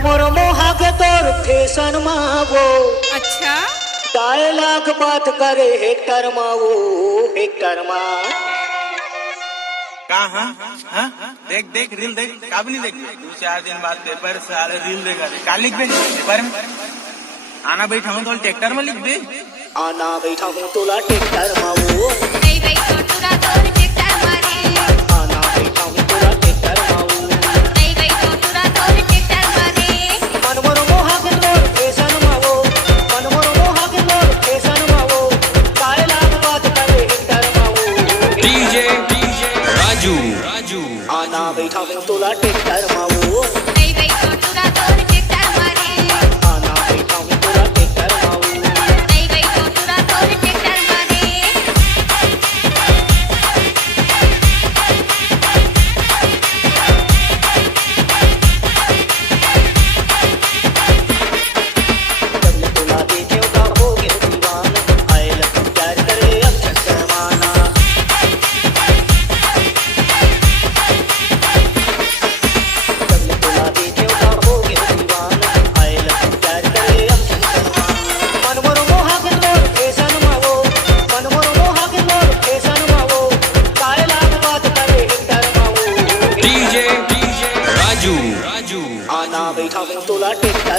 मोर मोहा के तोर फैशन मावो। अच्छा डायलॉग बात करे हेक्टर मावो हेक्टर मा। कहा हाँ देख देख रील देख का भी नहीं देख 2-4 दिन बाद पेपर साले रील देखा काल लिख दे पेपर में आना बैठा हूँ तो ट्रैक्टर में लिख दे आना बैठा हूँ तोला ट्रैक्टर मावो। नहीं बैठो तुरा तोर ट्रैक्टर मारे। आना बैठा हूँ तोला ट्रैक्टर मावो। नहीं बैठो तुरा तोर ट्रैक्टर मारे। मन मोर मोहा के तोर फैशन मावो। मन मोर मोहा के तोर फैशन मावो। डायलॉग बात करे हेक्टर मावो। डीजे राजू आना बैठा हूँ तोला ट्रैक्टर मावो। नहीं बैठो तुरा तोर ट्रैक्टर मारे। आना बैठा हूँ तोला ट्रैक्टर मावो। नहीं बैठो तुरा तोर ट्रैक्टर मारे। जब मैं तोला देखे का हो गए दीवाना। आए लग प्यार करे अब चक्कर माना। जब मैं तोला देखे का हो गए दीवाना। आए लग प्यार करे अब चक्कर माना। मन मोर मोहा के तोर फैशन मावो। मन मोर मोहा के तोर फैशन मावो। डायलॉग बात करे हेक्टर मावो। डीजे राजू आना बैठा हूँ तोला ट्रैक्टर